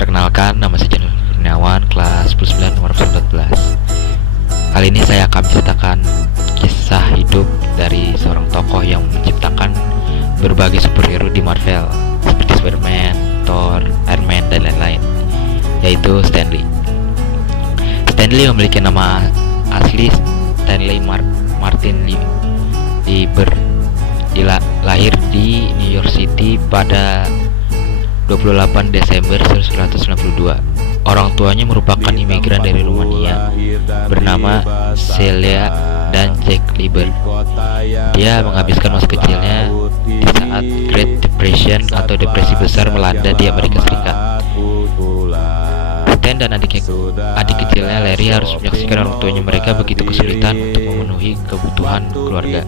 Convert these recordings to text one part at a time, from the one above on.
Perkenalkan, nama saya Janul Kurniawan, kelas 10 nomor 14. Kali ini saya akan menceritakan kisah hidup dari seorang tokoh yang menciptakan berbagai superhero di Marvel, seperti Spider-Man, Thor, Iron Man, dan lain-lain, yaitu Stan Lee. Stan Lee memiliki nama asli Stanley Martin Lieber. Lahir di New York City pada 28 Desember 1992. Orang tuanya merupakan imigran dari Rumania bernama Celia dan Jack Lieber. Dia menghabiskan masa kecilnya di saat Great Depression atau depresi besar melanda di Amerika Serikat. Stan dan adik kecilnya Larry harus menyaksikan orang tuanya mereka begitu kesulitan untuk memenuhi kebutuhan keluarga.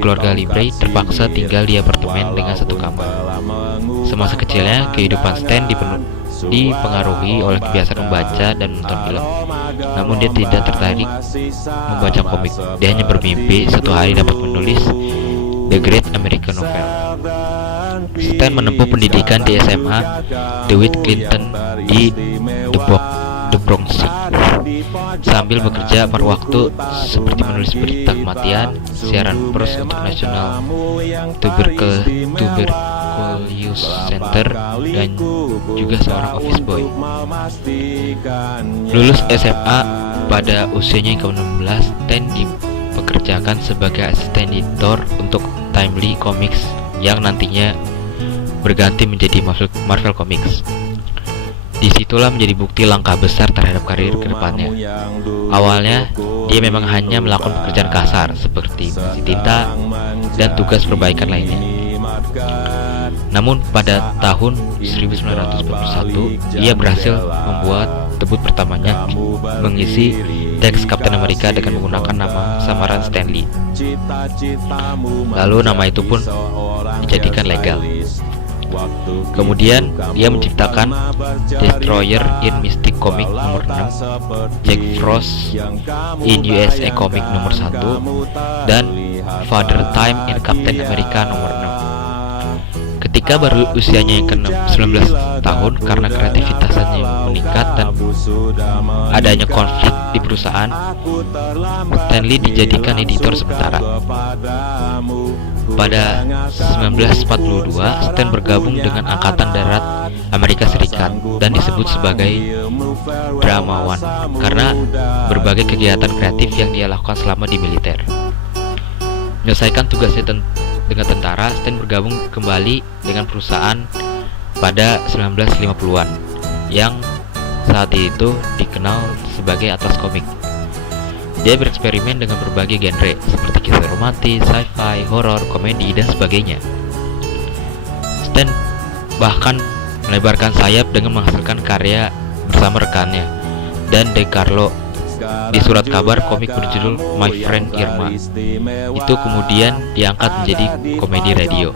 Keluarga Lieber terpaksa tinggal di apartemen dengan satu kamar. Semasa kecilnya, kehidupan Stan dipengaruhi oleh kebiasaan membaca dan menonton film. Namun dia tidak tertarik membaca komik. Dia hanya bermimpi suatu hari dapat menulis The Great American Novel. Stan menempuh pendidikan di SMA DeWitt Clinton di The Bronx sambil bekerja paruh waktu seperti menulis berita kematian, siaran pers untuk National Tuberculosis Center, dan juga seorang office boy. Lulus SMA pada usianya yang ke-16, Stan dipekerjakan sebagai asisten editor untuk Timely Comics yang nantinya berganti menjadi Marvel Comics. Disitulah menjadi bukti langkah besar terhadap karir kedepannya. Awalnya, dia memang hanya melakukan pekerjaan kasar seperti mengisi tinta dan tugas perbaikan lainnya. Namun pada tahun 1941, ia berhasil membuat debut pertamanya mengisi teks Captain America dengan menggunakan nama samaran Stan Lee. Lalu nama itu pun dijadikan legal. Kemudian dia menciptakan Destroyer in Mystic Comic nomor 6, Jack Frost in USA Comic nomor 1, dan Father Time in Captain America nomor 6. Ketika baru usianya yang ke-19 tahun, karena kreativitasnya meningkat dan adanya konflik di perusahaan, Stan Lee dijadikan editor sementara. Pada 1942, Stan bergabung dengan Angkatan Darat Amerika Serikat dan disebut sebagai dramawan karena berbagai kegiatan kreatif yang dia lakukan selama di militer. Menyelesaikan tugasnya dengan tentara, Stan bergabung kembali dengan perusahaan pada 1950-an yang saat itu dikenal sebagai Atlas Komik. Dia bereksperimen dengan berbagai genre seperti kisah romantis, sci-fi, horor, komedi, dan sebagainya. Stan bahkan melebarkan sayap dengan menghasilkan karya bersama rekannya Dan DeCarlo di surat kabar komik berjudul My Friend Irma. Itu kemudian diangkat menjadi komedi radio.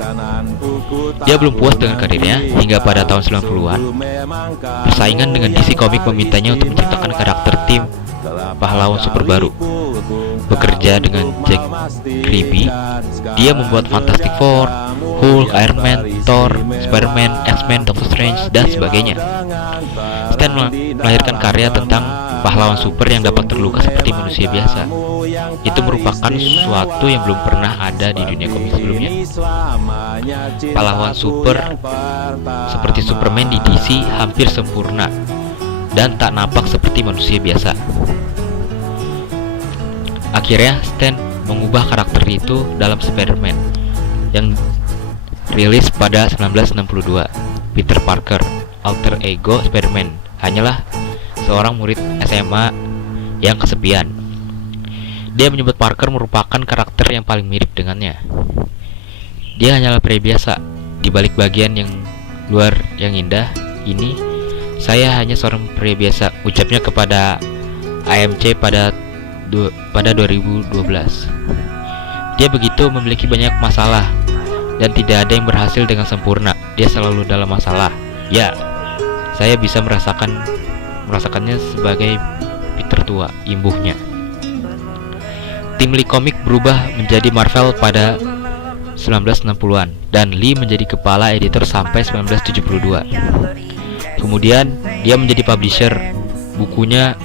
Dia belum puas dengan karirnya hingga pada tahun 90-an. Persaingan dengan DC Comics memintanya untuk menciptakan karakter tim pahlawan super baru. Bekerja dengan Jack Kirby, dia membuat Fantastic Four, Hulk, Iron Man, Thor, Spider-Man, X-Men, Doctor Strange, dan sebagainya. Stan melahirkan karya tentang pahlawan super yang dapat terluka seperti manusia biasa. Itu merupakan sesuatu yang belum pernah ada di dunia komik sebelumnya. Pahlawan super seperti Superman di DC hampir sempurna dan tak nampak seperti manusia biasa. Akhirnya Stan mengubah karakter itu dalam Spider-Man yang rilis pada 1962. Peter Parker, alter ego Spider-Man, hanyalah seorang murid SMA yang kesepian. Dia menyebut Parker merupakan karakter yang paling mirip dengannya. Dia hanyalah pria biasa. Di balik bagian yang luar yang indah ini, saya hanya seorang pria biasa, ucapnya kepada AMC pada 2012. Dia begitu memiliki banyak masalah dan tidak ada yang berhasil dengan sempurna. Dia selalu dalam masalah. Ya, saya bisa merasakannya sebagai Peter tua, imbuhnya. Tim Lee Comics berubah menjadi Marvel pada 1960-an dan Lee menjadi kepala editor sampai 1972. Kemudian dia menjadi publisher. Bukunya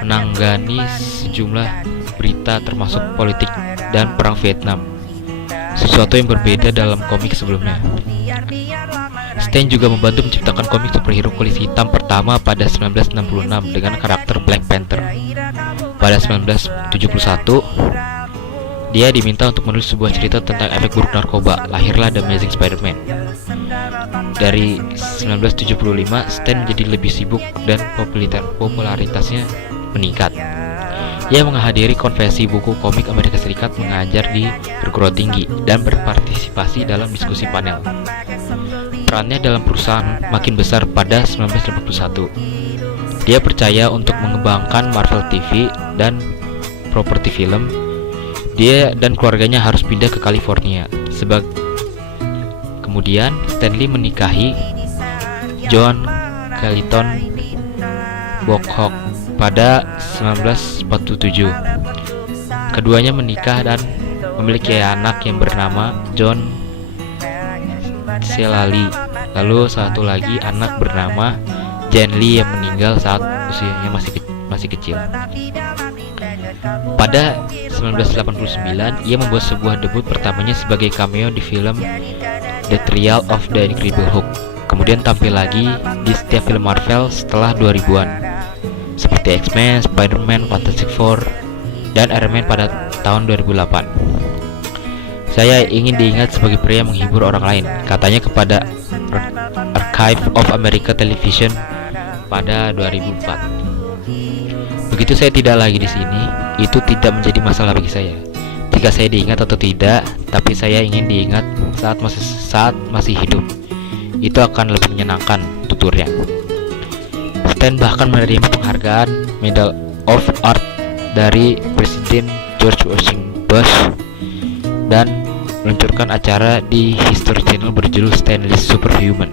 menanggani sejumlah berita termasuk politik dan perang Vietnam, sesuatu yang berbeda dalam komik sebelumnya. Stan juga membantu menciptakan komik superhero kulit hitam pertama pada 1966 dengan karakter Black Panther. Pada 1971, dia diminta untuk menulis sebuah cerita tentang efek buruk narkoba. Lahirlah The Amazing Spider-Man. Dari 1975, Stan menjadi lebih sibuk dan popularitasnya meningkat. Ia menghadiri konvensi buku komik Amerika Serikat, mengajar di perguruan tinggi, dan berpartisipasi dalam diskusi panel. Perannya dalam perusahaan makin besar pada 1981. Dia percaya untuk mengembangkan Marvel TV dan properti film. Dia dan keluarganya harus pindah ke California. Kemudian Stan Lee menikahi Joan Clayton Bocock pada 1947. Keduanya menikah dan memiliki anak yang bernama John Celalli. Lalu satu lagi anak bernama Jan Lee yang meninggal saat usianya masih kecil. Pada 1989, ia membuat sebuah debut pertamanya sebagai cameo di film The Trial of the Incredible Hulk. Kemudian tampil lagi di setiap film Marvel setelah 2000-an, seperti X-Men, Spider-Man, Fantastic Four, dan Iron Man pada tahun 2008. Saya ingin diingat sebagai pria yang menghibur orang lain, katanya kepada Archive of America Television pada 2004. Begitu saya tidak lagi di sini, itu tidak menjadi masalah bagi saya. Jika saya diingat atau tidak, tapi saya ingin diingat saat masih hidup. Itu akan lebih menyenangkan, tuturnya. Stan bahkan menerima penghargaan Medal of Art dari Presiden George Washington Bush dan meluncurkan acara di History Channel berjudul Stan Lee's Superhuman.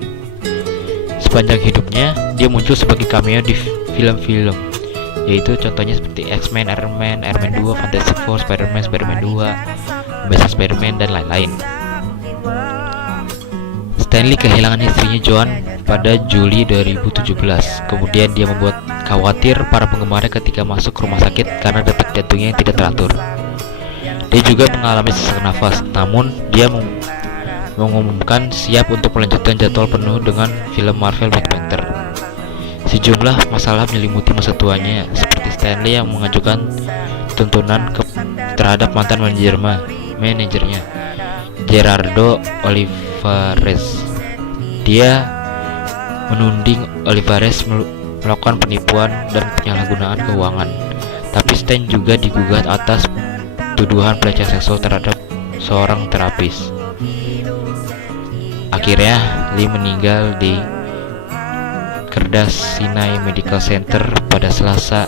Sepanjang hidupnya, dia muncul sebagai cameo di film-film, yaitu contohnya seperti X-Men, Iron Man 2, Fantastic Four, Spider-Man 2, Amazing Spider-Man, dan lain-lain. Stan Lee kehilangan istrinya Joan pada Juli 2017. Kemudian dia membuat khawatir para penggemarnya ketika masuk rumah sakit karena detak jantungnya yang tidak teratur. Dia juga mengalami sesak nafas, namun dia mengumumkan siap untuk melanjutkan jadwal penuh dengan film Marvel Black Panther. Sejumlah masalah menyelimuti masa tuanya, seperti Stan Lee yang mengajukan tuntunan terhadap mantan manajernya Gerardo Olivares. Dia menuding Olivares melakukan penipuan dan penyalahgunaan keuangan. Tapi Stan juga digugat atas tuduhan pelecehan seksual terhadap seorang terapis. Akhirnya Lee meninggal di Cedars Sinai Medical Center pada Selasa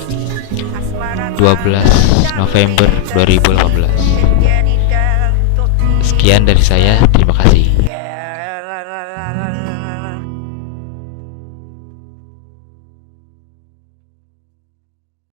12 November 2018. Sekian dari saya, terima kasih.